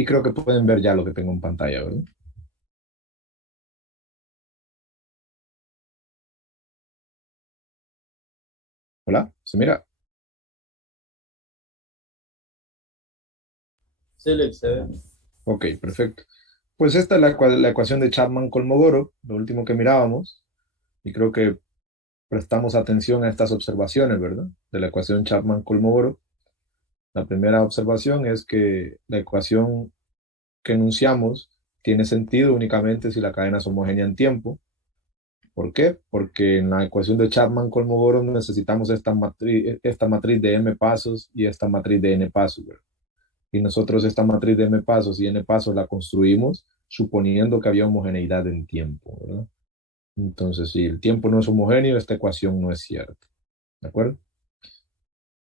Y creo que pueden ver ya lo que tengo en pantalla, ¿verdad? Hola, ¿se mira? Sí, le excede. Ok, perfecto. Pues esta es la ecuación de Chapman-Kolmogorov, lo último que mirábamos, y creo que prestamos atención a estas observaciones, ¿verdad? De la ecuación Chapman-Kolmogorov. La primera observación es que la ecuación que enunciamos tiene sentido únicamente si la cadena es homogénea en tiempo. ¿Por qué? Porque en la ecuación de Chapman-Kolmogorov necesitamos esta matriz de m pasos y esta matriz de n pasos, ¿verdad? Y nosotros esta matriz de m pasos y n pasos la construimos suponiendo que había homogeneidad en tiempo, ¿verdad? Entonces, si el tiempo no es homogéneo, esta ecuación no es cierta. ¿De acuerdo?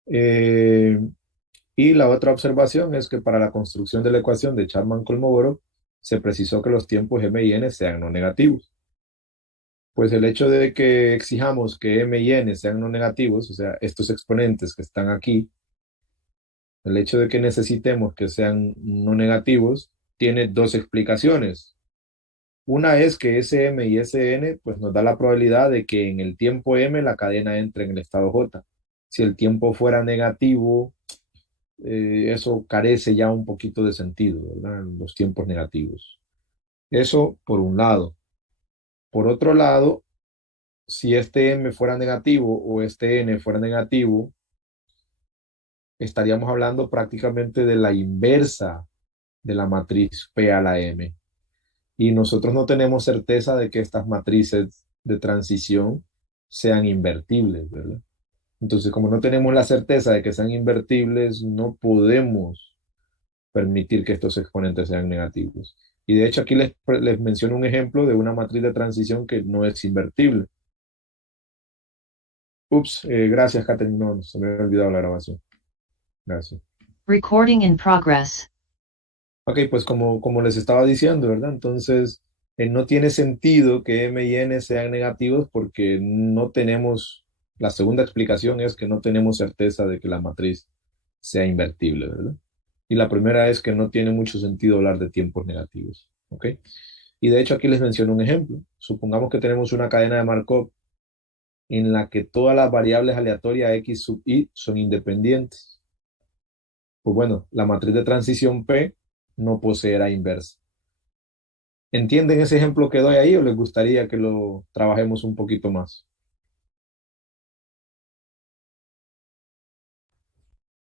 Eh, y la otra observación es que para la construcción de la ecuación de Chapman-Kolmogorov se precisó que los tiempos m y n sean no negativos. Pues el hecho de que exijamos que m y n sean no negativos, o sea, estos exponentes que están aquí, el hecho de que necesitemos que sean no negativos, tiene dos explicaciones. Una es que Sm y Sn pues nos da la probabilidad de que en el tiempo m la cadena entre en el estado J. Si el tiempo fuera negativo, eso carece ya un poquito de sentido, ¿verdad? Los tiempos negativos. Eso por un lado. Por otro lado, si este m fuera negativo o este n fuera negativo, estaríamos hablando prácticamente de la inversa de la matriz P a la m. Y nosotros no tenemos certeza de que estas matrices de transición sean invertibles, ¿verdad? Entonces, como no tenemos la certeza de que sean invertibles, no podemos permitir que estos exponentes sean negativos. Y de hecho aquí les menciono un ejemplo de una matriz de transición que no es invertible. Ups, gracias, Catherine, no, se me había olvidado la grabación. Gracias. Recording in progress. Ok, pues como les estaba diciendo, ¿verdad? Entonces, no tiene sentido que M y N sean negativos porque no tenemos, la segunda explicación es que no tenemos certeza de que la matriz sea invertible, ¿verdad? Y la primera es que no tiene mucho sentido hablar de tiempos negativos, ¿ok? Y de hecho aquí les menciono un ejemplo. Supongamos que tenemos una cadena de Markov en la que todas las variables aleatorias x sub i son independientes. Pues bueno, la matriz de transición P no poseerá inversa. ¿Entienden ese ejemplo que doy ahí o les gustaría que lo trabajemos un poquito más?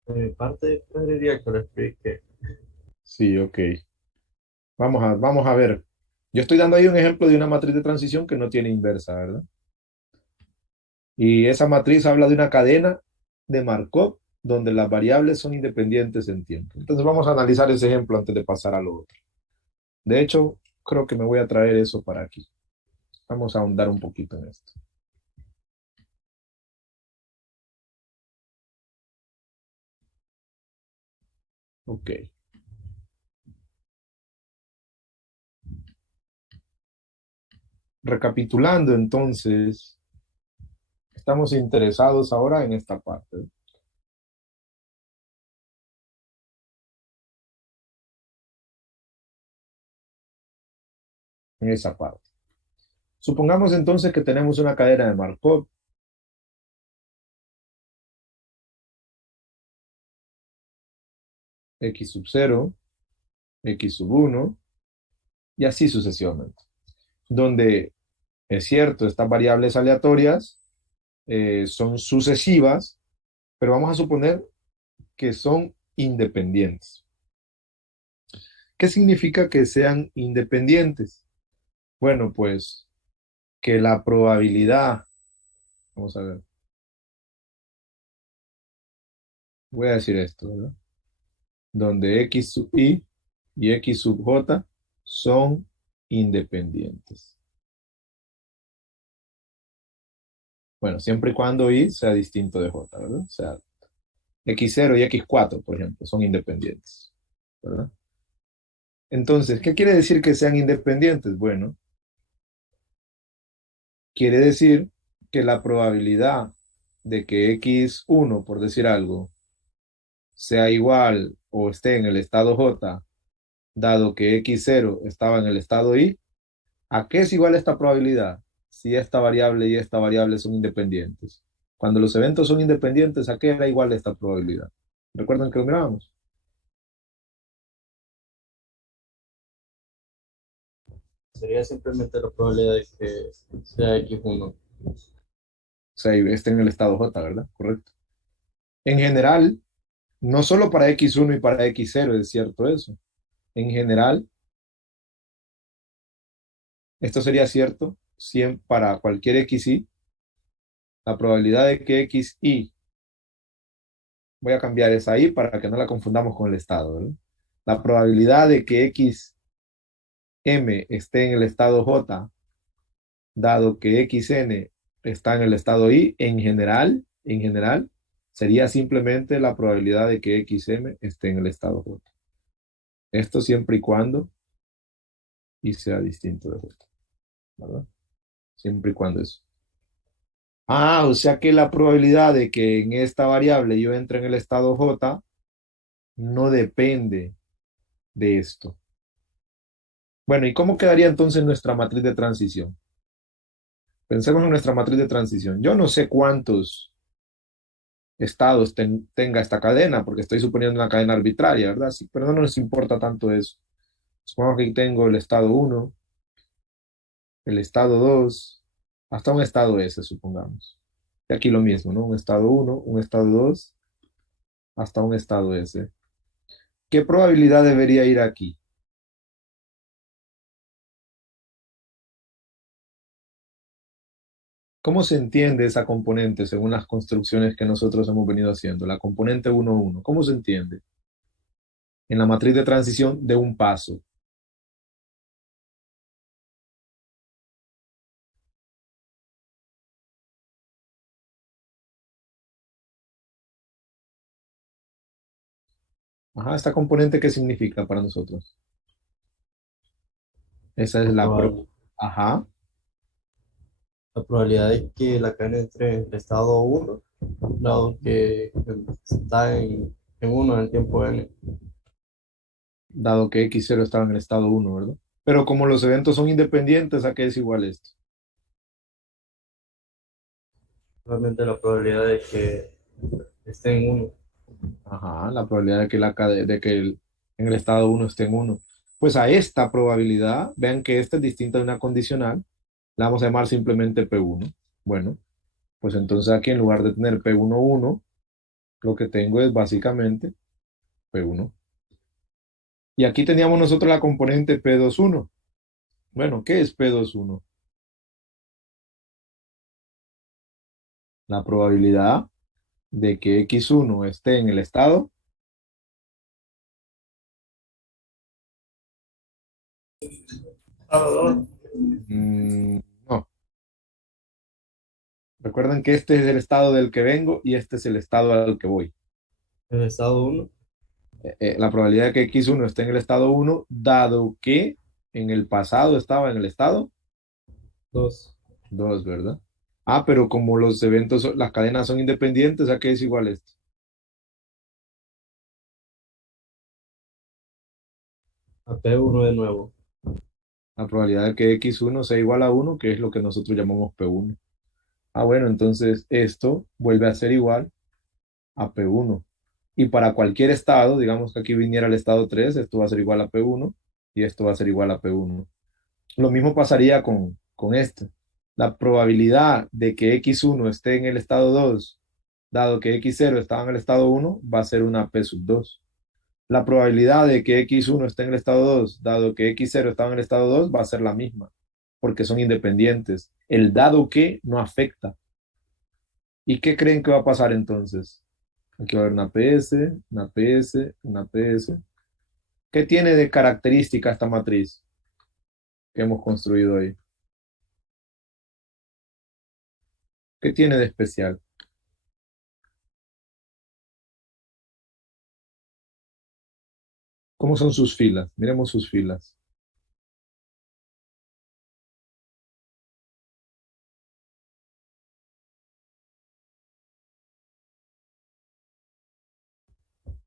De mi parte, preferiría que lo explique. Sí, ok. Vamos a ver. Yo estoy dando ahí un ejemplo de una matriz de transición que no tiene inversa, ¿verdad? Y esa matriz habla de una cadena de Markov donde las variables son independientes en tiempo. Entonces vamos a analizar ese ejemplo antes de pasar a lo otro. De hecho, creo que me voy a traer eso para aquí. Vamos a ahondar un poquito en esto. Ok. Recapitulando entonces, estamos interesados ahora en esta parte, en esa parte. Supongamos entonces que tenemos una cadena de Markov x sub 0, x sub 1 y así sucesivamente, donde es cierto, estas variables aleatorias son sucesivas, pero vamos a suponer que son independientes. ¿Qué significa que sean independientes? Bueno, pues que la probabilidad, vamos a ver, voy a decir esto, ¿verdad? Donde x sub i y x sub j son independientes. Bueno, siempre y cuando i sea distinto de j, ¿verdad? O sea, x0 y x4, por ejemplo, son independientes, ¿verdad? Entonces, ¿qué quiere decir que sean independientes? Bueno, quiere decir que la probabilidad de que x1, por decir algo, sea igual o esté en el estado j dado que x0 estaba en el estado y, ¿a qué es igual esta probabilidad? Si esta variable y esta variable son independientes. Cuando los eventos son independientes, ¿a qué era igual esta probabilidad? ¿Recuerdan que lo mirábamos? Sería simplemente la probabilidad de que sea X1. O sea, esté en el estado J, ¿verdad? Correcto. En general, no solo para x1 y para x0 es cierto eso. En general, esto sería cierto siempre para cualquier xy. La probabilidad de que xy, voy a cambiar esa i para que no la confundamos con el estado, ¿verdad? La probabilidad de que xm esté en el estado J, dado que xn está en el estado i, en general, sería simplemente la probabilidad de que xm esté en el estado J. Esto siempre y cuando y sea distinto de J, ¿verdad? Siempre y cuando eso. Ah, o sea que la probabilidad de que en esta variable yo entre en el estado J no depende de esto. Bueno, ¿y cómo quedaría entonces nuestra matriz de transición? Pensemos en nuestra matriz de transición. Yo no sé cuántos estados tenga esta cadena, porque estoy suponiendo una cadena arbitraria, ¿verdad? Sí, pero no nos importa tanto eso. Supongamos que aquí tengo el estado uno, el estado 2, hasta un estado S, supongamos. Y aquí lo mismo, ¿no? Un estado uno, un estado 2, hasta un estado S. ¿Qué probabilidad debería ir aquí? ¿Cómo se entiende esa componente según las construcciones que nosotros hemos venido haciendo? La componente uno uno. ¿Cómo se entiende? En la matriz de transición de un paso. Ajá, ¿esta componente qué significa para nosotros? Esa es La, la probab- Ajá, la probabilidad de que la cadena entre en el estado 1, dado que está en 1 en el tiempo n. dado que x0 estaba en el estado uno, ¿verdad? Pero como los eventos son independientes, ¿a qué es igual esto? Realmente la probabilidad de que esté en 1. Ajá, la probabilidad de que, en el estado uno esté en uno. Pues a esta probabilidad, vean que esta es distinta de una condicional, la vamos a llamar simplemente P1. Bueno, pues entonces aquí en lugar de tener P11, lo que tengo es básicamente P1. Y aquí teníamos nosotros la componente P21. Bueno, ¿qué es P21? La probabilidad de que X1 esté en el estado. No, recuerden que este es el estado del que vengo y este es el estado al que voy. En el estado 1, La probabilidad de que X1 esté en el estado uno, dado que en el pasado estaba en el estado 2. 2, ¿verdad? Ah, pero como los eventos, las cadenas son independientes, ¿a qué es igual esto? A P1 de nuevo. La probabilidad de que X1 sea igual a uno, que es lo que nosotros llamamos P1. Ah, bueno, entonces esto vuelve a ser igual a P1. Y para cualquier estado, digamos que aquí viniera el estado 3, esto va a ser igual a P1 y esto va a ser igual a P1. Lo mismo pasaría con este. La probabilidad de que X1 esté en el estado 2, dado que X0 estaba en el estado uno, va a ser una P sub 2. La probabilidad de que X1 esté en el estado 2, dado que X0 estaba en el estado 2, va a ser la misma, porque son independientes. El dado que no afecta. ¿Y qué creen que va a pasar entonces? Aquí va a haber una PS, una PS, una PS. ¿Qué tiene de característica esta matriz que hemos construido ahí? ¿Qué tiene de especial? ¿Cómo son sus filas? Miremos sus filas.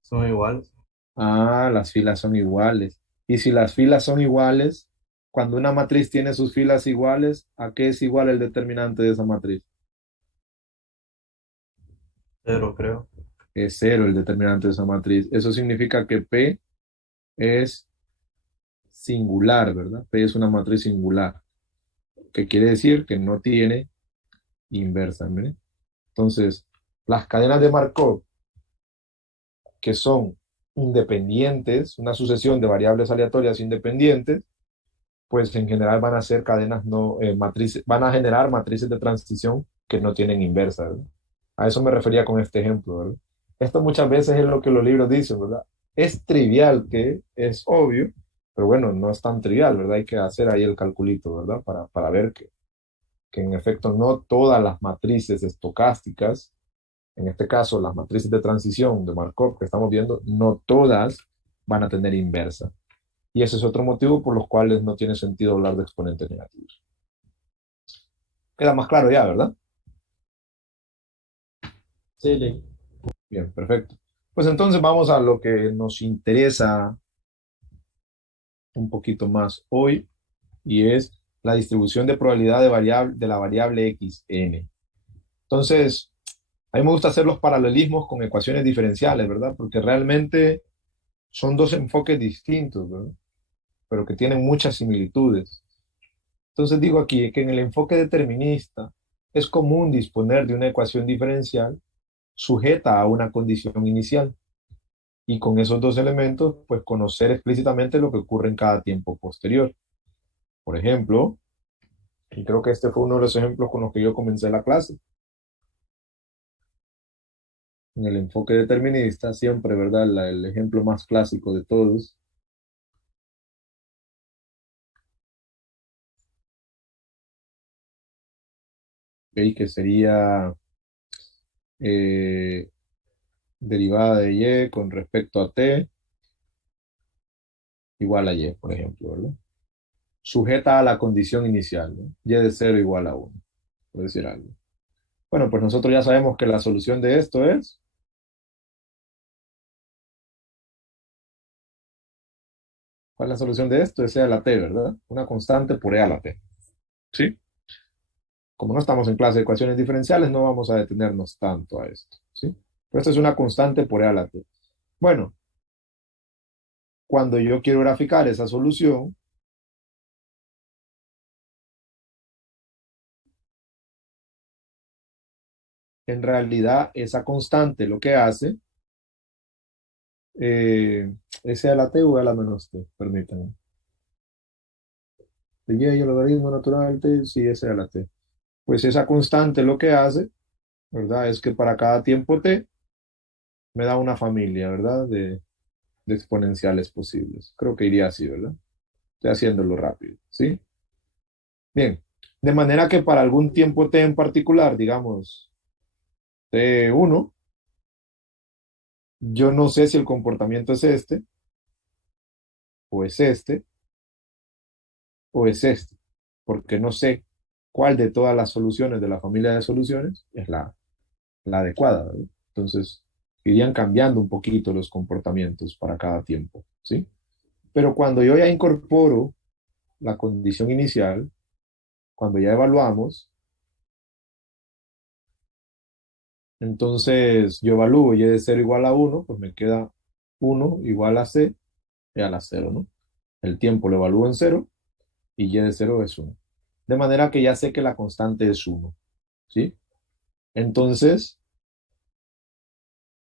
Son iguales. Ah, las filas son iguales. Y si las filas son iguales, cuando una matriz tiene sus filas iguales, ¿a qué es igual el determinante de esa matriz? Cero, creo. Es cero el determinante de esa matriz. Eso significa que P es singular, ¿verdad? P es una matriz singular, que quiere decir que no tiene inversa, ¿verdad? Entonces, las cadenas de Markov, que son independientes, una sucesión de variables aleatorias independientes, pues en general van a ser cadenas no, matrices, van a generar matrices de transición que no tienen inversa, ¿verdad? A eso me refería con este ejemplo, ¿verdad? Esto muchas veces es lo que los libros dicen, ¿verdad? Es trivial, que es obvio, pero bueno, no es tan trivial, ¿verdad? Hay que hacer ahí el calculito, ¿verdad? Para ver que en efecto no todas las matrices estocásticas, en este caso las matrices de transición de Markov que estamos viendo, no todas van a tener inversa. Y ese es otro motivo por los cuales no tiene sentido hablar de exponentes negativos. Queda más claro ya, ¿verdad? Sí, Lin. Bien, perfecto. Pues entonces vamos a lo que nos interesa un poquito más hoy y es la distribución de probabilidad de la variable xn. Entonces, a mí me gusta hacer los paralelismos con ecuaciones diferenciales, ¿verdad? Porque realmente son dos enfoques distintos, ¿verdad? Pero que tienen muchas similitudes. Entonces digo aquí que en el enfoque determinista es común disponer de una ecuación diferencial sujeta a una condición inicial y con esos dos elementos, pues conocer explícitamente lo que ocurre en cada tiempo posterior. Por ejemplo, y creo que este fue uno de los ejemplos con los que yo comencé la clase, en el enfoque determinista, siempre, ¿verdad? El ejemplo más clásico de todos, ¿ok? Que sería eh, derivada de y con respecto a t igual a y, por ejemplo, ¿verdad? Sujeta a la condición inicial, ¿no? Y de 0 igual a 1, por decir algo. Bueno, pues nosotros ya sabemos que la solución de esto es, ¿cuál es la solución de esto? Es e a la t, ¿verdad? Una constante por e a la t. ¿Sí? Como no estamos en clase de ecuaciones diferenciales, no vamos a detenernos tanto a esto. ¿Sí? Pero esto es una constante por e a la t. Bueno, cuando yo quiero graficar esa solución, en realidad esa constante lo que hace es e a la t o e a la menos t, permítanme. De y el logaritmo natural t, sí, es e a la t. Pues esa constante lo que hace, ¿verdad? Es que para cada tiempo t me da una familia, ¿verdad? De exponenciales posibles. Creo que iría así, ¿verdad? Estoy haciéndolo rápido, ¿sí? Bien, de manera que para algún tiempo t en particular, digamos t1, yo no sé si el comportamiento es este, o es este, o es este, porque no sé cuál de todas las soluciones de la familia de soluciones es la adecuada, ¿verdad? Entonces, irían cambiando un poquito los comportamientos para cada tiempo, ¿sí? Pero cuando yo ya incorporo la condición inicial, cuando ya evaluamos, entonces yo evalúo y de 0 igual a 1, pues me queda 1 igual a c y a la 0, ¿no? El tiempo lo evalúo en 0 y y de 0 es 1. De manera que ya sé que la constante es 1, ¿sí? Entonces,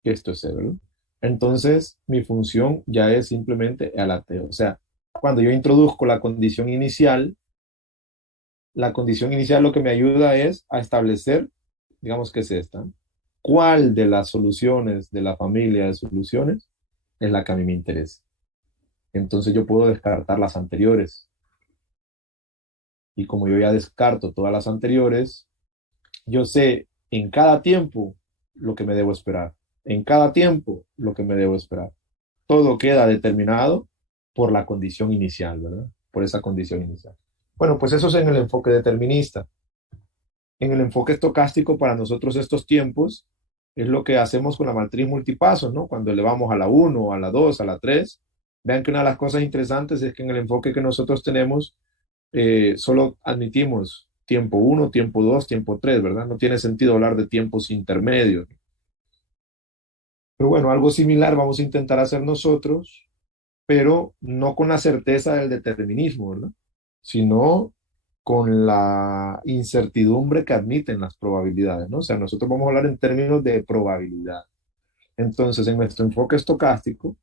esto es 0, ¿no? Entonces, mi función ya es simplemente e a la t. O sea, cuando yo introduzco la condición inicial lo que me ayuda es a establecer, digamos que es esta, cuál de las soluciones de la familia de soluciones es la que a mí me interesa. Entonces yo puedo descartar las anteriores. Y como yo ya descarto todas las anteriores, yo sé en cada tiempo lo que me debo esperar. En cada tiempo lo que me debo esperar. Todo queda determinado por la condición inicial, ¿verdad? Por esa condición inicial. Bueno, pues eso es en el enfoque determinista. En el enfoque estocástico, para nosotros estos tiempos es lo que hacemos con la matriz multipasos, ¿no? Cuando elevamos a la 1, a la 2, a la 3, Vean que una de las cosas interesantes es que en el enfoque que nosotros tenemos, solo admitimos tiempo uno, tiempo 2, tiempo 3, ¿verdad? No tiene sentido hablar de tiempos intermedios. Pero bueno, algo similar vamos a intentar hacer nosotros, pero no con la certeza del determinismo, ¿verdad? Sino con la incertidumbre que admiten las probabilidades, ¿no? O sea, nosotros vamos a hablar en términos de probabilidad. Entonces, en nuestro enfoque estocástico,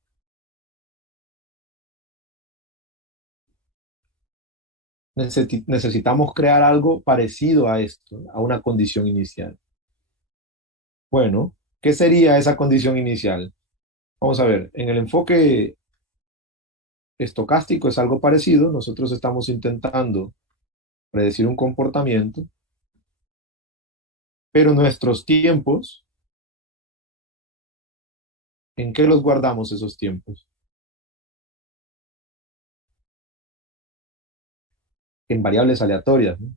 necesitamos crear algo parecido a esto, a una condición inicial. Bueno, ¿qué sería esa condición inicial? Vamos a ver, en el enfoque estocástico es algo parecido. Nosotros estamos intentando predecir un comportamiento, pero nuestros tiempos, ¿en qué los guardamos esos tiempos? En variables aleatorias, ¿no?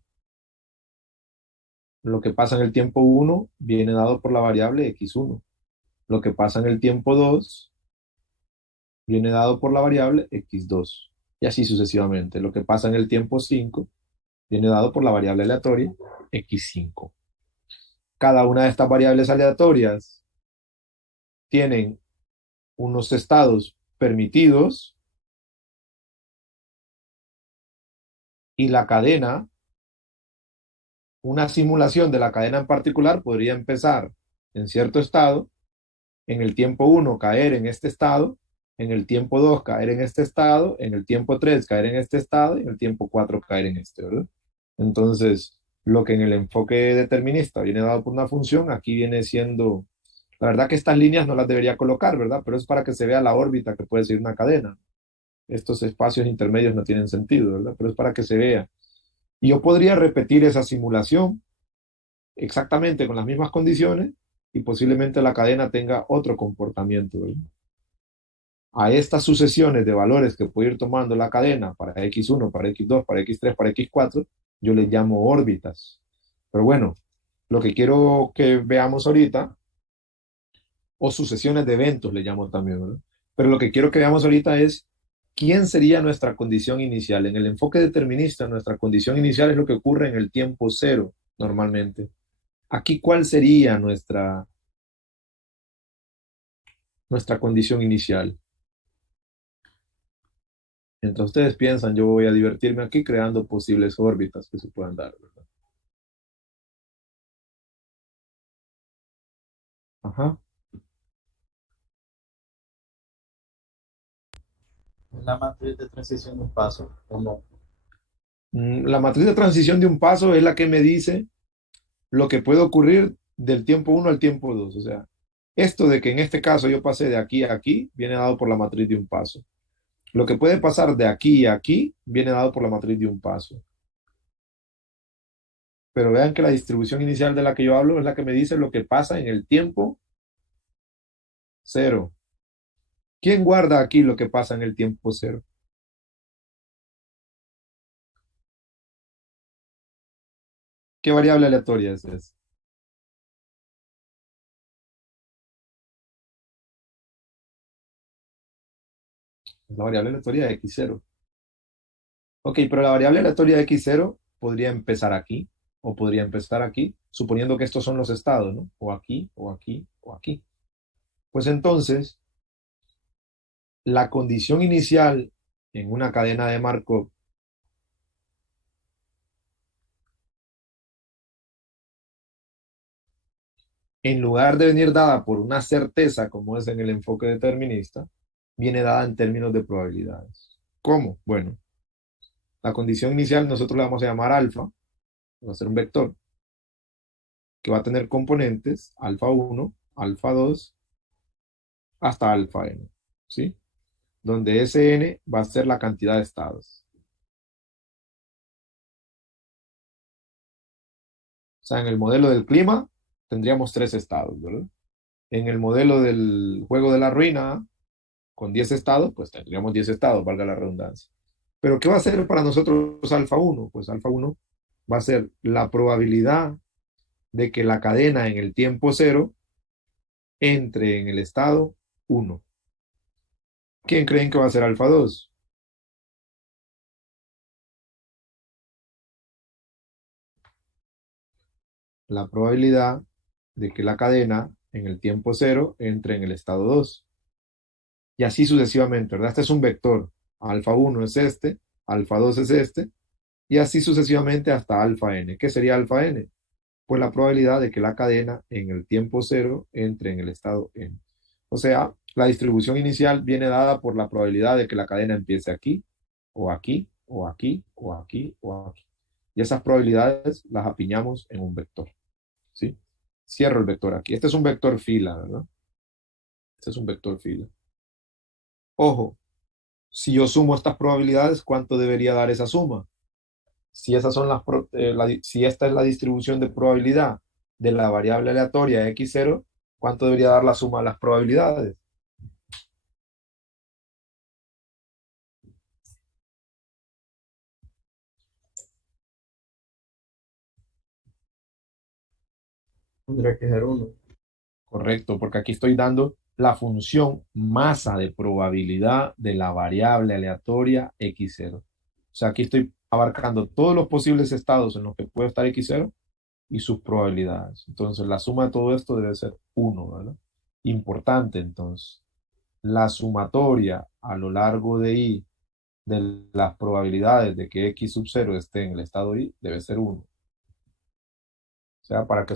Lo que pasa en el tiempo uno viene dado por la variable x1. Lo que pasa en el tiempo 2 viene dado por la variable x2. Y así sucesivamente. Lo que pasa en el tiempo 5 viene dado por la variable aleatoria x5. Cada una de estas variables aleatorias tienen unos estados permitidos y la cadena, una simulación de la cadena en particular podría empezar en cierto estado, en el tiempo uno caer en este estado, en el tiempo 2 caer en este estado, en el tiempo 3 caer en este estado y en el tiempo 4 caer en este, ¿verdad? Entonces, lo que en el enfoque determinista viene dado por una función, aquí viene siendo, la verdad que estas líneas no las debería colocar, ¿verdad? Pero es para que se vea la órbita que puede ser una cadena. Estos espacios intermedios no tienen sentido, ¿verdad? Pero es para que se vea. Y yo podría repetir esa simulación exactamente con las mismas condiciones y posiblemente la cadena tenga otro comportamiento, ¿verdad? A estas sucesiones de valores que puede ir tomando la cadena para x1, para x2, para x3, para x4, yo les llamo órbitas. Pero bueno, lo que quiero que veamos ahorita, o sucesiones de eventos le llamo también, ¿verdad? Pero lo que quiero que veamos ahorita es quién sería nuestra condición inicial. En el enfoque determinista, nuestra condición inicial es lo que ocurre en el tiempo cero, normalmente. Aquí, ¿cuál sería nuestra condición inicial? Mientras ustedes piensan, yo voy a divertirme aquí creando posibles órbitas que se puedan dar, ¿verdad? Ajá. Es la matriz de transición de un paso, como La matriz de transición de un paso es la que me dice lo que puede ocurrir del tiempo uno al tiempo 2. O sea, esto de que en este caso yo pasé de aquí a aquí viene dado por la matriz de un paso. Lo que puede pasar de aquí a aquí viene dado por la matriz de un paso. Pero vean que la distribución inicial de la que yo hablo es la que me dice lo que pasa en el tiempo cero. ¿Quién guarda aquí lo que pasa en el tiempo cero? ¿Qué variable aleatoria es esa? La variable aleatoria de x0. Ok, pero la variable aleatoria de x0 podría empezar aquí o podría empezar aquí, suponiendo que estos son los estados, ¿no? O aquí, o aquí, o aquí. Pues entonces, la condición inicial en una cadena de Markov en lugar de venir dada por una certeza, como es en el enfoque determinista, viene dada en términos de probabilidades. ¿Cómo? Bueno, la condición inicial nosotros la vamos a llamar alfa, va a ser un vector, que va a tener componentes alfa 1, alfa 2, hasta alfa n, ¿sí? Donde Sn va a ser la cantidad de estados. O sea, en el modelo del clima tendríamos 3 estados, ¿verdad? En el modelo del juego de la ruina, con 10 estados, pues tendríamos 10 estados, valga la redundancia. Pero ¿qué va a ser para nosotros alfa 1? Pues alfa 1 va a ser la probabilidad de que la cadena en el tiempo cero entre en el estado 1. ¿Quién creen que va a ser alfa 2? La probabilidad de que la cadena en el tiempo cero entre en el estado 2. Y así sucesivamente, ¿verdad? Este es un vector. Alfa 1 es este, alfa 2 es este, y así sucesivamente hasta alfa n. ¿Qué sería alfa n? Pues la probabilidad de que la cadena en el tiempo cero entre en el estado n. O sea, la distribución inicial viene dada por la probabilidad de que la cadena empiece aquí, o aquí, o aquí, o aquí, o aquí. Y esas probabilidades las apiñamos en un vector, ¿sí? Cierro el vector aquí. Este es un vector fila, ¿verdad? Este es un vector fila. Ojo, si yo sumo estas probabilidades, ¿cuánto debería dar esa suma? Si esas son si esta es la distribución de probabilidad de la variable aleatoria x0, ¿cuánto debería dar la suma de las probabilidades? Tendría que ser uno. Correcto, porque aquí estoy dando la función masa de probabilidad de la variable aleatoria x0. O sea, aquí estoy abarcando todos los posibles estados en los que puede estar x0 y sus probabilidades. Entonces, la suma de todo esto debe ser 1, ¿verdad? Importante, entonces. La sumatoria a lo largo de i de las probabilidades de que x sub 0 esté en el estado i debe ser 1. O sea, para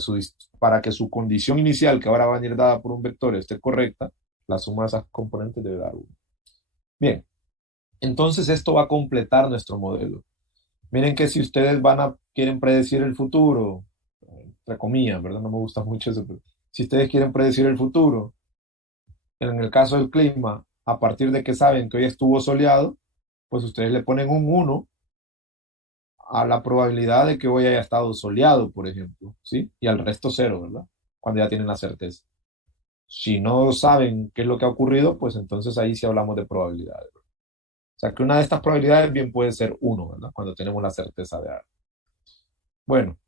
que su condición inicial, que ahora va a venir dada por un vector, esté correcta, la suma de esas componentes debe dar 1. Bien, entonces esto va a completar nuestro modelo. Miren que si ustedes quieren predecir el futuro, entre comillas, ¿verdad? No me gusta mucho eso, pero si ustedes quieren predecir el futuro, en el caso del clima, a partir de que saben que hoy estuvo soleado, pues ustedes le ponen un 1 a la probabilidad de que hoy haya estado soleado, por ejemplo, ¿sí? Y al resto cero, ¿verdad? Cuando ya tienen la certeza. Si no saben qué es lo que ha ocurrido, pues entonces ahí sí hablamos de probabilidades. O sea que una de estas probabilidades bien puede ser uno, ¿verdad? Cuando tenemos la certeza de algo. Bueno,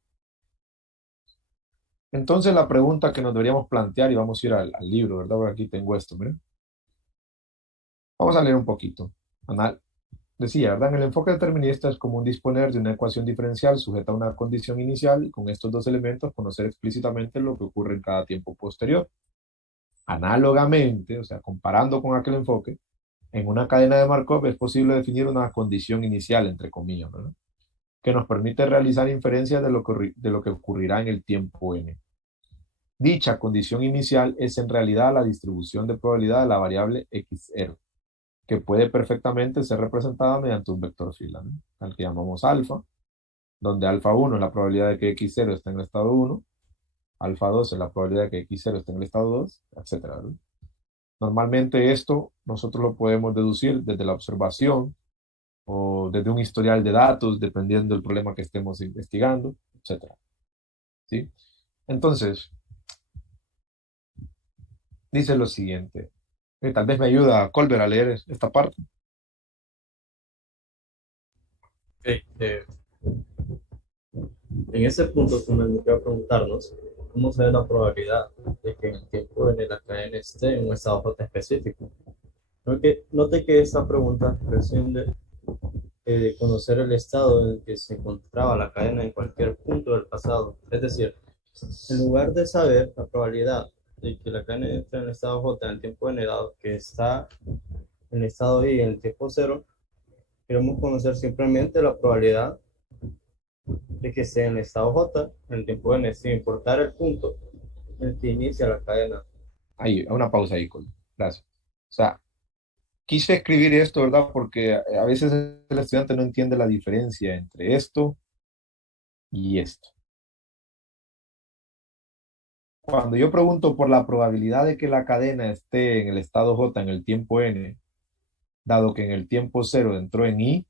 entonces la pregunta que nos deberíamos plantear, y vamos a ir al libro, ¿verdad? Porque aquí tengo esto, miren. Vamos a leer un poquito. Decía, ¿verdad? En el enfoque determinista es común disponer de una ecuación diferencial sujeta a una condición inicial y con estos dos elementos conocer explícitamente lo que ocurre en cada tiempo posterior. Análogamente, o sea, comparando con aquel enfoque, en una cadena de Markov es posible definir una condición inicial, entre comillas, ¿verdad? Que nos permite realizar inferencias de lo que ocurrirá en el tiempo n. Dicha condición inicial es en realidad la distribución de probabilidad de la variable x0, que puede perfectamente ser representada mediante un vector fila, ¿no? Al que llamamos alfa, donde alfa 1 es la probabilidad de que x0 esté en el estado 1, alfa 2 es la probabilidad de que x0 esté en el estado 2, etcétera, ¿no? Normalmente esto nosotros lo podemos deducir desde la observación o desde un historial de datos, dependiendo del problema que estemos investigando, etcétera, ¿sí? Entonces, dice lo siguiente. Tal vez me ayuda Colbert a leer esta parte. Ok, en ese punto tendría que preguntarnos cómo se ve la probabilidad de que en el tiempo en la cadena esté en un estado J específico. Note que esta pregunta prescinde de conocer el estado en el que se encontraba la cadena en cualquier punto del pasado. Es decir, en lugar de saber la probabilidad de que la cadena entre en el estado J en el tiempo n dado que está en el estado I en el tiempo cero, queremos conocer simplemente la probabilidad de que esté en el estado J en el tiempo n, sin importar el punto en el que inicia la cadena. Ahí, una pausa ahí, Colbert. Gracias. O sea, quise escribir esto, ¿verdad? Porque a veces el estudiante no entiende la diferencia entre esto y esto. Cuando yo pregunto por la probabilidad de que la cadena esté en el estado J en el tiempo n, dado que en el tiempo cero entró en i,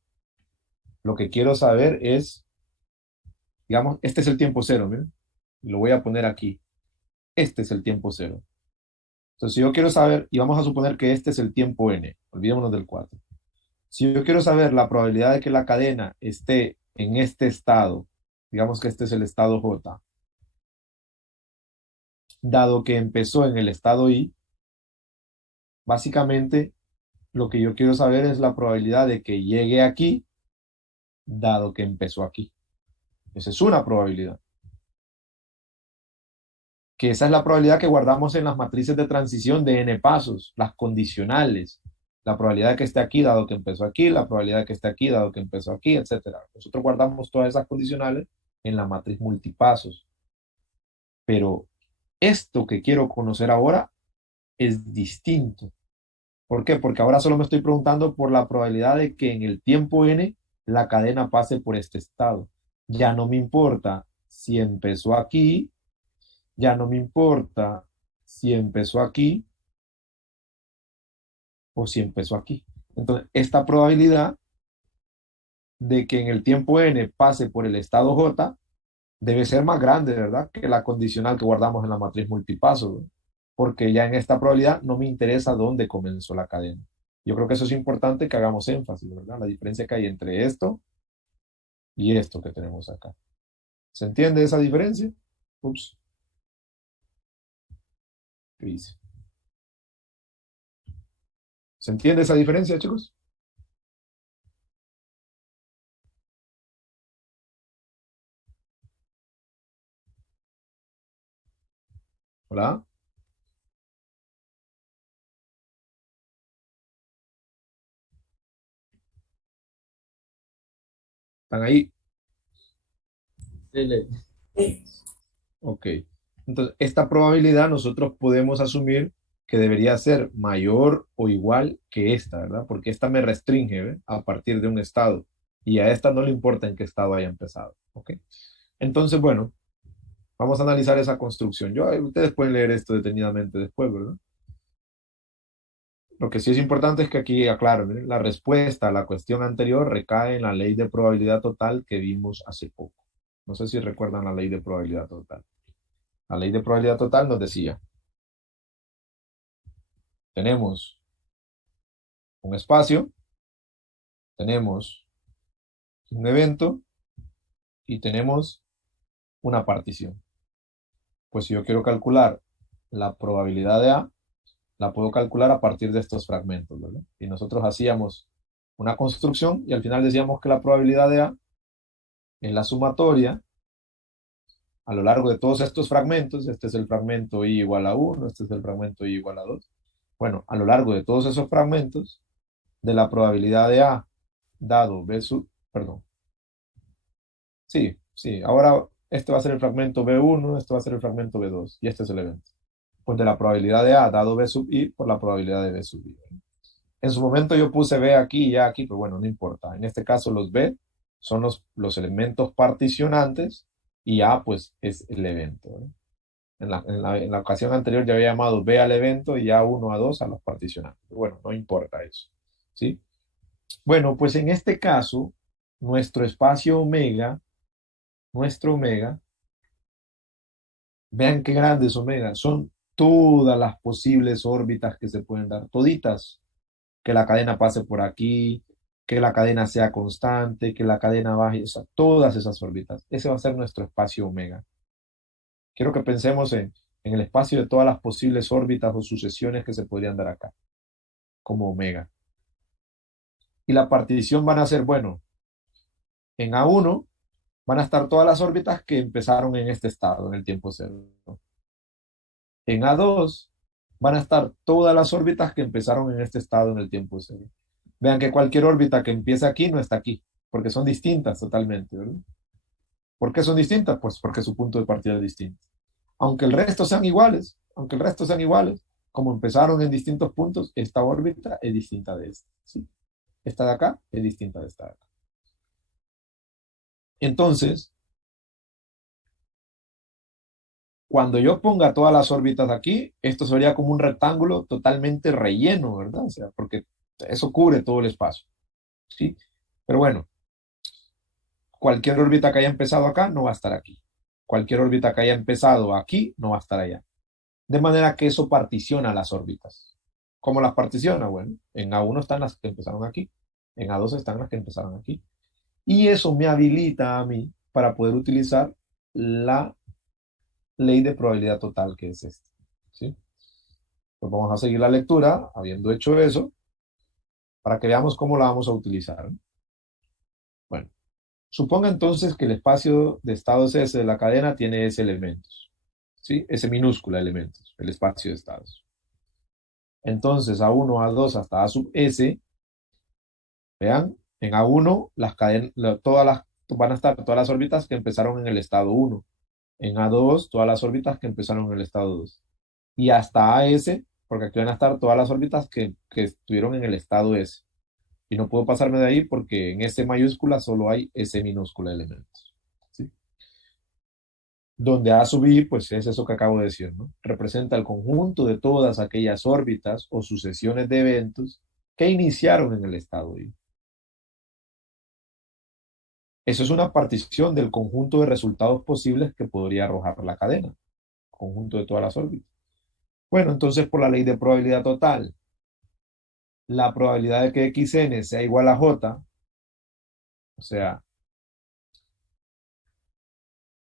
lo que quiero saber es, digamos, este es el tiempo cero, miren, y lo voy a poner aquí. Este es el tiempo cero. Entonces, si yo quiero saber, y vamos a suponer que este es el tiempo n, olvidémonos del 4. Si yo quiero saber la probabilidad de que la cadena esté en este estado, digamos que este es el estado J, dado que empezó en el estado I, básicamente Lo que yo quiero saber es la probabilidad de que llegue aquí, dado que empezó aquí. Esa es una probabilidad. Que esa es la probabilidad que guardamos en las matrices de transición de n pasos, las condicionales. La probabilidad de que esté aquí, dado que empezó aquí, la probabilidad de que esté aquí, dado que empezó aquí, etcétera. Nosotros guardamos todas esas condicionales en la matriz multipasos. Pero esto que quiero conocer ahora es distinto. ¿Por qué? Porque ahora solo me estoy preguntando por la probabilidad de que en el tiempo n la cadena pase por este estado. Ya no me importa si empezó aquí, ya no me importa si empezó aquí o si empezó aquí. Entonces, esta probabilidad de que en el tiempo n pase por el estado j debe ser más grande, ¿verdad? Que la condicional que guardamos en la matriz multipaso, ¿verdad? Porque ya en esta probabilidad no me interesa dónde comenzó la cadena. Yo creo que eso es importante que hagamos énfasis, ¿verdad? La diferencia que hay entre esto y esto que tenemos acá. ¿Se entiende esa diferencia? Ups, ¿qué hice? ¿Se entiende esa diferencia, chicos? Hola, ¿están ahí? Sí, Ok. Entonces, esta probabilidad nosotros podemos asumir que debería ser mayor o igual que esta, ¿verdad? Porque esta me restringe, ¿ve? A partir de un estado. Y a esta no le importa en qué estado haya empezado. ¿Ok? Entonces, bueno, vamos a analizar esa construcción. Ustedes pueden leer esto detenidamente después, ¿verdad? Lo que sí es importante es que aquí aclaro, miren, la respuesta a la cuestión anterior recae en la ley de probabilidad total que vimos hace poco. No sé si recuerdan la ley de probabilidad total. La ley de probabilidad total nos decía, tenemos un espacio, tenemos un evento y tenemos una partición. Pues si yo quiero calcular la probabilidad de A, la puedo calcular a partir de estos fragmentos, ¿verdad? Y nosotros hacíamos una construcción y al final decíamos que la probabilidad de A es la sumatoria a lo largo de todos estos fragmentos. Este es el fragmento I igual a 1, este es el fragmento I igual a 2. Bueno, a lo largo de todos esos fragmentos de la probabilidad de A dado B sub, perdón, sí, sí. Ahora este va a ser el fragmento B1, este va a ser el fragmento B2 y este es el evento. Pues de la probabilidad de A dado B sub I por la probabilidad de B sub I. En su momento yo puse B aquí y A aquí, pero bueno, no importa. En este caso los B son los elementos particionantes y A pues es el evento, ¿no? En la ocasión anterior ya había llamado B al evento y A1 a 2 a los particionantes. Bueno, no importa eso. ¿Sí? Bueno, pues en este caso, nuestro espacio omega, nuestro omega, vean qué grandes omega, son todas las posibles órbitas que se pueden dar, toditas, que la cadena pase por aquí, que la cadena sea constante, que la cadena baje, o sea, todas esas órbitas. Ese va a ser nuestro espacio omega. Quiero que pensemos en el espacio de todas las posibles órbitas o sucesiones que se podrían dar acá, como omega. Y la partición van a ser, bueno, en A1 van a estar todas las órbitas que empezaron en este estado, en el tiempo cero. En A2 van a estar todas las órbitas que empezaron en este estado en el tiempo cero. Vean que cualquier órbita que empiece aquí no está aquí, porque son distintas totalmente, ¿verdad? ¿Por qué son distintas? Pues porque su punto de partida es distinto. Aunque el resto sean iguales, aunque el resto sean iguales, como empezaron en distintos puntos, esta órbita es distinta de esta, ¿sí? Esta de acá es distinta de esta de acá. Entonces, cuando yo ponga todas las órbitas aquí, esto sería como un rectángulo totalmente relleno, ¿verdad? O sea, porque eso cubre todo el espacio, ¿sí? Pero bueno, cualquier órbita que haya empezado acá no va a estar aquí. Cualquier órbita que haya empezado aquí no va a estar allá. De manera que eso particiona las órbitas. ¿Cómo las particiona? Bueno, en A1 están las que empezaron aquí, en A2 están las que empezaron aquí. Y eso me habilita a mí para poder utilizar la ley de probabilidad total, que es esta, ¿sí? Pues vamos a seguir la lectura, habiendo hecho eso. para que veamos cómo la vamos a utilizar. Bueno, suponga entonces que el espacio de estados S de la cadena tiene S elementos, ¿sí? S minúscula elementos, el espacio de estados. Entonces, A1, A2 hasta A sub S, vean, en A1 las cadenas, todas las, van a estar todas las órbitas que empezaron en el estado 1. En A2, todas las órbitas que empezaron en el estado 2. Y hasta AS, porque aquí van a estar todas las órbitas que estuvieron en el estado S. Y no puedo pasarme de ahí porque en S mayúscula solo hay S minúscula elementos, ¿sí? Donde A sub I, pues es eso que acabo de decir, ¿no? Representa el conjunto de todas aquellas órbitas o sucesiones de eventos que iniciaron en el estado I. Eso es una partición del conjunto de resultados posibles que podría arrojar la cadena, conjunto de todas las órbitas. Bueno, entonces por la ley de probabilidad total, la probabilidad de que xn sea igual a j, o sea,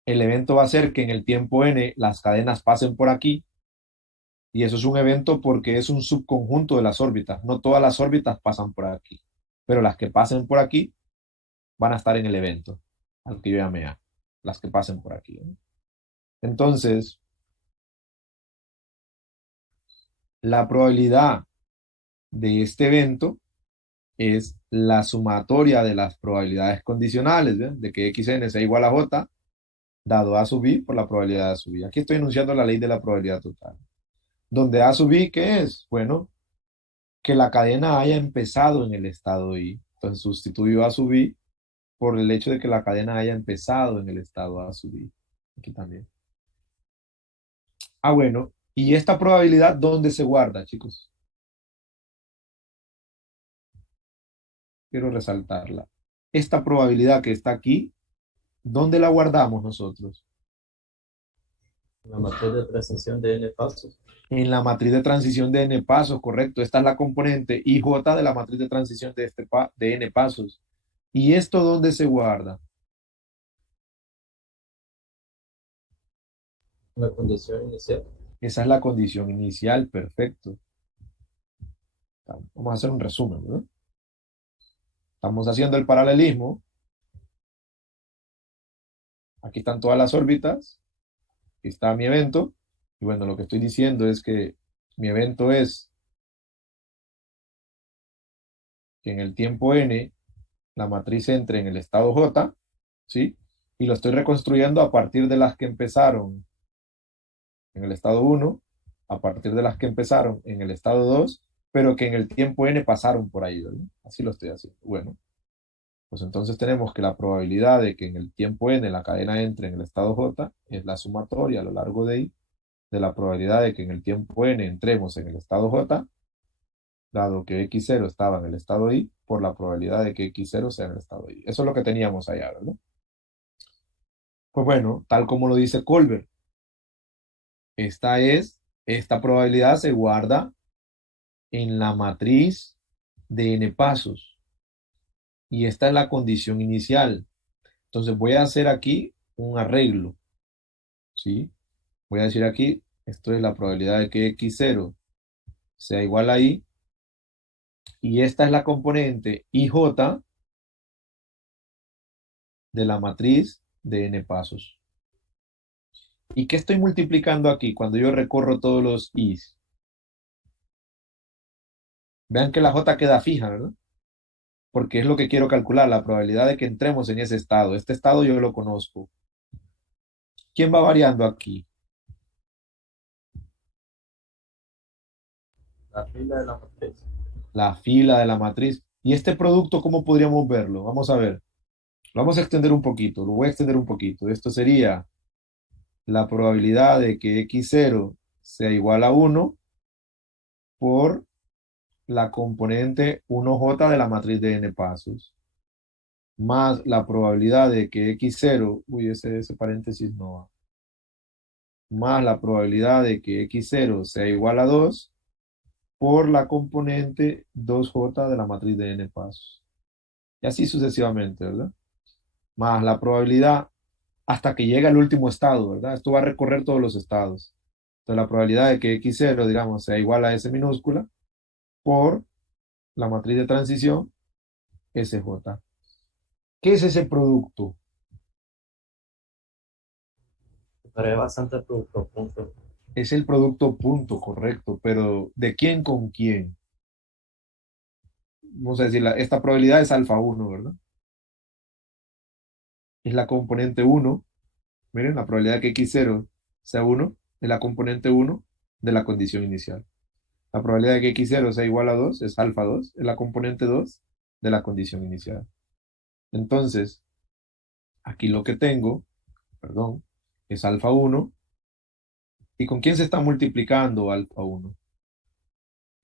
el evento va a ser que en el tiempo n las cadenas pasen por aquí, y eso es un evento porque es un subconjunto de las órbitas. No todas las órbitas pasan por aquí, pero las que pasen por aquí van a estar en el evento al que yo llamé A, las que pasen por aquí, ¿no? Entonces, la probabilidad de este evento es la sumatoria de las probabilidades condicionales, ¿ve? De que xn sea igual a j, dado a sub i por la probabilidad de a sub i. Aquí estoy enunciando la ley de la probabilidad total. Donde a sub i, ¿qué es? Bueno, que la cadena haya empezado en el estado i. Entonces sustituyo a sub i por el hecho de que la cadena haya empezado en el estado a sub i. Aquí también. Ah, bueno. ¿Y esta probabilidad dónde se guarda, chicos? Quiero resaltarla. Esta probabilidad que está aquí, ¿dónde la guardamos nosotros? La matriz de transición de n pasos. En la matriz de transición de n pasos, correcto. Esta es la componente IJ de la matriz de transición de n pasos. ¿Y esto dónde se guarda? La condición inicial. Esa es la condición inicial, perfecto. Vamos a hacer un resumen, ¿no? Estamos haciendo el paralelismo. Aquí están todas las órbitas. Aquí está mi evento. Y bueno, lo que estoy diciendo es que mi evento es que en el tiempo n la matriz entre en el estado J, ¿sí? Y lo estoy reconstruyendo a partir de las que empezaron en el estado 1, a partir de las que empezaron en el estado 2, pero que en el tiempo n pasaron por ahí, ¿verdad? Así lo estoy haciendo. Bueno, pues entonces tenemos que la probabilidad de que en el tiempo n la cadena entre en el estado J es la sumatoria a lo largo de i de la probabilidad de que en el tiempo n entremos en el estado J, dado que x0 estaba en el estado i, por la probabilidad de que x0 sea en el estado i. Eso es lo que teníamos allá, ¿verdad? Pues bueno, tal como lo dice Colbert, esta probabilidad se guarda en la matriz de n pasos. Y esta es la condición inicial. Entonces voy a hacer aquí un arreglo, ¿sí? Voy a decir aquí, esto es la probabilidad de que x0 sea igual a i, y esta es la componente ij de la matriz de n pasos. ¿Y qué estoy multiplicando aquí cuando yo recorro todos los i's? Vean que la j queda fija, ¿verdad? Porque es lo que quiero calcular, la probabilidad de que entremos en ese estado. Este estado yo lo conozco. ¿Quién va variando aquí? La fila de la matriz. La fila de la matriz. ¿Y este producto cómo podríamos verlo? Vamos a ver. Lo vamos a extender un poquito, lo voy a extender un poquito. Esto sería la probabilidad de que x0 sea igual a 1 por la componente 1j de la matriz de n pasos, más la probabilidad de que x0, uy, ese paréntesis no va, más la probabilidad de que x0 sea igual a 2 por la componente 2j de la matriz de n pasos. Y así sucesivamente, ¿verdad? Más la probabilidad hasta que llega al último estado, ¿verdad? Esto va a recorrer todos los estados. Entonces la probabilidad de que x0, digamos, sea igual a s minúscula por la matriz de transición SJ. ¿Qué es ese producto? Pero es bastante producto punto. Es el producto punto, correcto, pero ¿de quién con quién? Vamos a decir, esta probabilidad es alfa uno, ¿verdad? Es la componente uno. Miren, la probabilidad de que x0 sea uno es la componente uno de la condición inicial. La probabilidad de que x0 sea igual a 2 es alfa 2, es la componente 2 de la condición inicial. Entonces, aquí lo que tengo, perdón, es alfa uno. ¿Y con quién se está multiplicando alfa uno?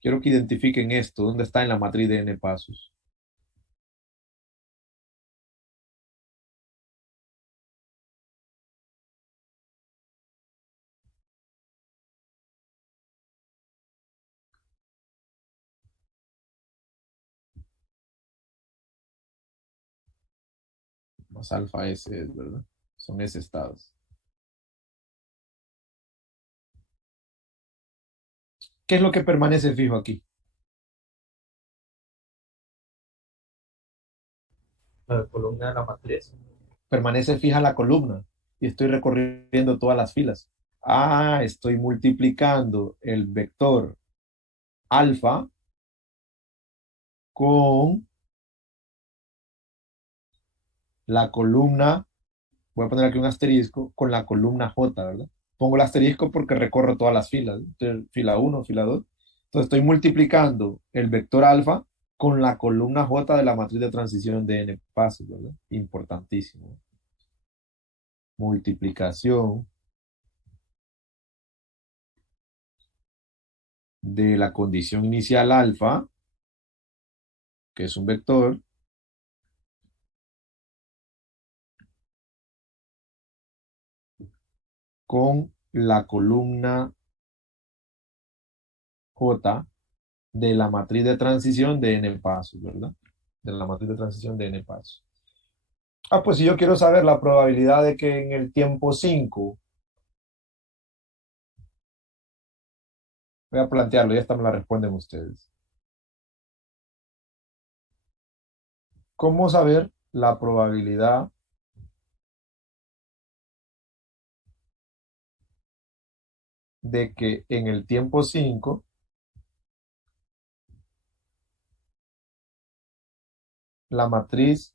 Quiero que identifiquen esto, ¿dónde está en la matriz de n pasos? Más alfa S, ¿verdad? Son S estados. ¿Qué es lo que permanece fijo aquí? La columna de la matriz. Permanece fija la columna y estoy recorriendo todas las filas. Ah, estoy multiplicando el vector alfa con la columna, voy a poner aquí un asterisco, con la columna J, ¿verdad? Pongo el asterisco porque recorro todas las filas, entonces, fila uno, fila 2. Entonces estoy multiplicando el vector alfa con la columna J de la matriz de transición de n pasos, ¿verdad? Importantísimo. Multiplicación de la condición inicial alfa, que es un vector, con la columna J de la matriz de transición de n pasos, ¿verdad? De la matriz de transición de n pasos. Ah, pues si yo quiero saber la probabilidad de que en el tiempo 5, voy a plantearlo y esta me la responden ustedes. ¿Cómo saber la probabilidad de que en el tiempo 5 la matriz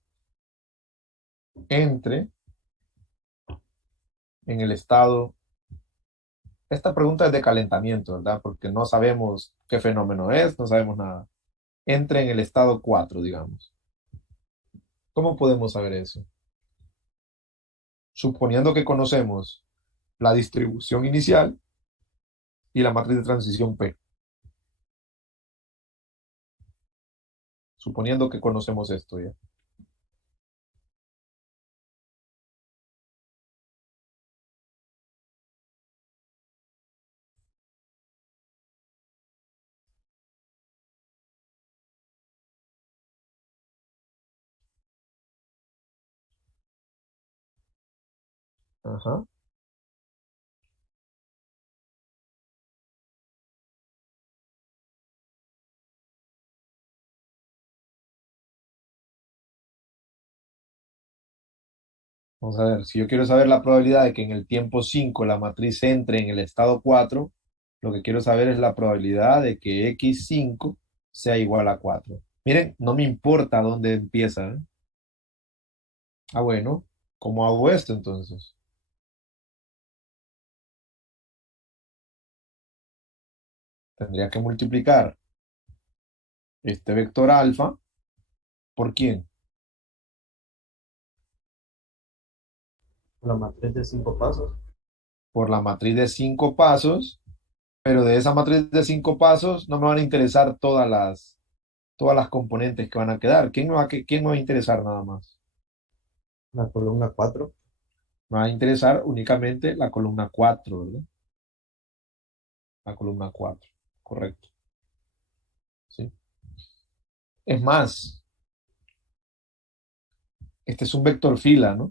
entre en el estado? Esta pregunta es de calentamiento, ¿verdad? Porque no sabemos qué fenómeno es, no sabemos nada. Entre en el estado 4, digamos. ¿Cómo podemos saber eso? Suponiendo que conocemos la distribución inicial y la matriz de transición P. Suponiendo que conocemos esto ya. Ajá. Vamos a ver, si yo quiero saber la probabilidad de que en el tiempo 5 la matriz entre en el estado 4, lo que quiero saber es la probabilidad de que x5 sea igual a 4. Miren, no me importa dónde empieza, ¿eh? Ah, bueno, ¿cómo hago esto entonces? Tendría que multiplicar este vector alfa por quién? La matriz de 5 pasos. Por la matriz de 5 pasos, pero de esa matriz de 5 pasos no me van a interesar todas las componentes que van a quedar. ¿Quién me va a interesar nada más? La columna 4. Me va a interesar únicamente la columna 4, ¿verdad? La columna 4, correcto. ¿Sí? Es más, este es un vector fila, ¿no?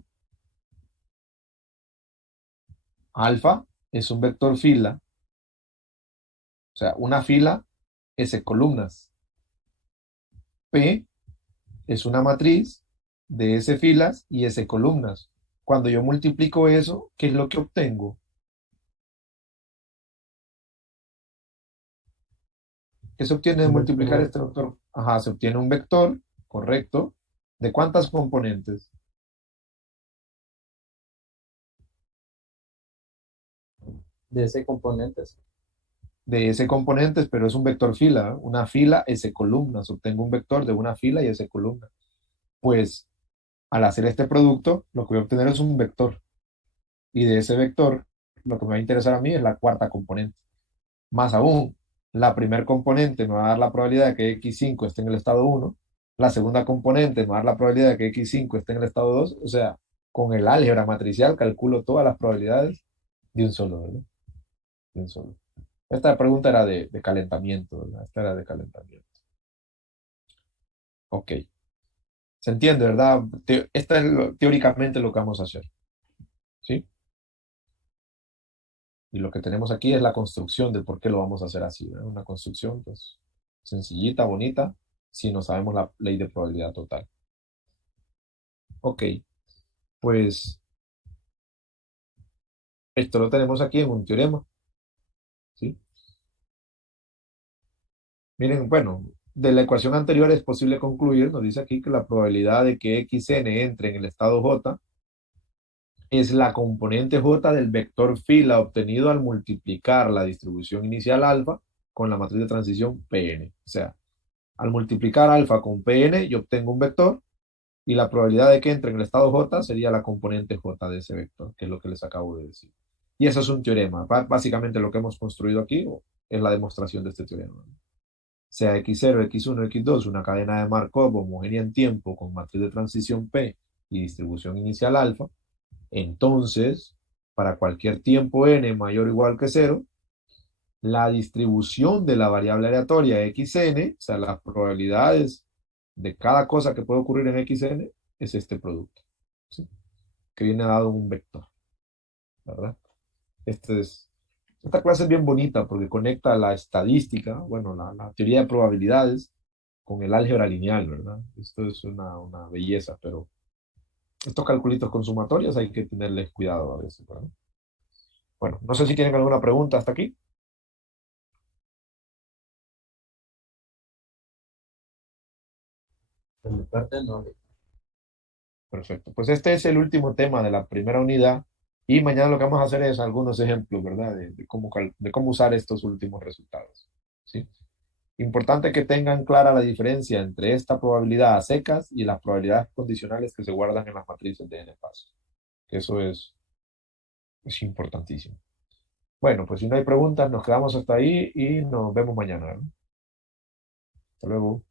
Alfa es un vector fila, o sea, una fila S columnas. P es una matriz de S filas y S columnas. Cuando yo multiplico eso, ¿qué es lo que obtengo? ¿Qué se obtiene de Un multiplicar vector este vector? Ajá, se obtiene un vector, correcto. ¿De cuántas componentes? de ese componentes. De S componentes, pero es un vector fila, ¿eh? Una fila S columnas. Obtengo un vector de una fila y S columna. Pues al hacer este producto, lo que voy a obtener es un vector. Y de ese vector, lo que me va a interesar a mí es la cuarta componente. Más aún, la primer componente me va a dar la probabilidad de que x5 esté en el estado 1, la segunda componente me va a dar la probabilidad de que x5 esté en el estado 2, o sea, con el álgebra matricial calculo todas las probabilidades de un solo, ¿verdad? De un solo. Esta pregunta era de calentamiento, ¿verdad? Esta era de calentamiento. Ok, se entiende, ¿verdad? Esta es teóricamente lo que vamos a hacer, ¿sí? Y lo que tenemos aquí es la construcción de por qué lo vamos a hacer así, ¿verdad? Una construcción, pues, sencillita, bonita, si no sabemos la ley de probabilidad total. Ok, pues esto lo tenemos aquí en un teorema, ¿sí? Miren, bueno, de la ecuación anterior es posible concluir, nos dice aquí que la probabilidad de que xn entre en el estado j es la componente j del vector fila obtenido al multiplicar la distribución inicial alfa con la matriz de transición Pn. O sea, al multiplicar alfa con Pn, yo obtengo un vector y la probabilidad de que entre en el estado j sería la componente j de ese vector, que es lo que les acabo de decir. Y eso es un teorema. Básicamente lo que hemos construido aquí es la demostración de este teorema. Sea x0, x1, x2, una cadena de Markov homogénea en tiempo con matriz de transición P y distribución inicial alfa, entonces, para cualquier tiempo n mayor o igual que cero, la distribución de la variable aleatoria xn, o sea, las probabilidades de cada cosa que puede ocurrir en xn, es este producto, ¿sí? Que viene dado en un vector, ¿verdad? Este es, esta clase es bien bonita porque conecta la estadística, bueno, la teoría de probabilidades con el álgebra lineal, ¿verdad? Esto es una belleza, pero estos calculitos con sumatorias hay que tenerles cuidado a veces, ¿verdad? Bueno, no sé si tienen alguna pregunta hasta aquí. De mi parte, no. Perfecto. Pues este es el último tema de la primera unidad y mañana lo que vamos a hacer es algunos ejemplos, ¿verdad? De cómo usar estos últimos resultados, ¿sí? Importante que tengan clara la diferencia entre esta probabilidad a secas y las probabilidades condicionales que se guardan en las matrices de n-pasos. Que eso es importantísimo. Bueno, pues si no hay preguntas, nos quedamos hasta ahí y nos vemos mañana, ¿no? Hasta luego.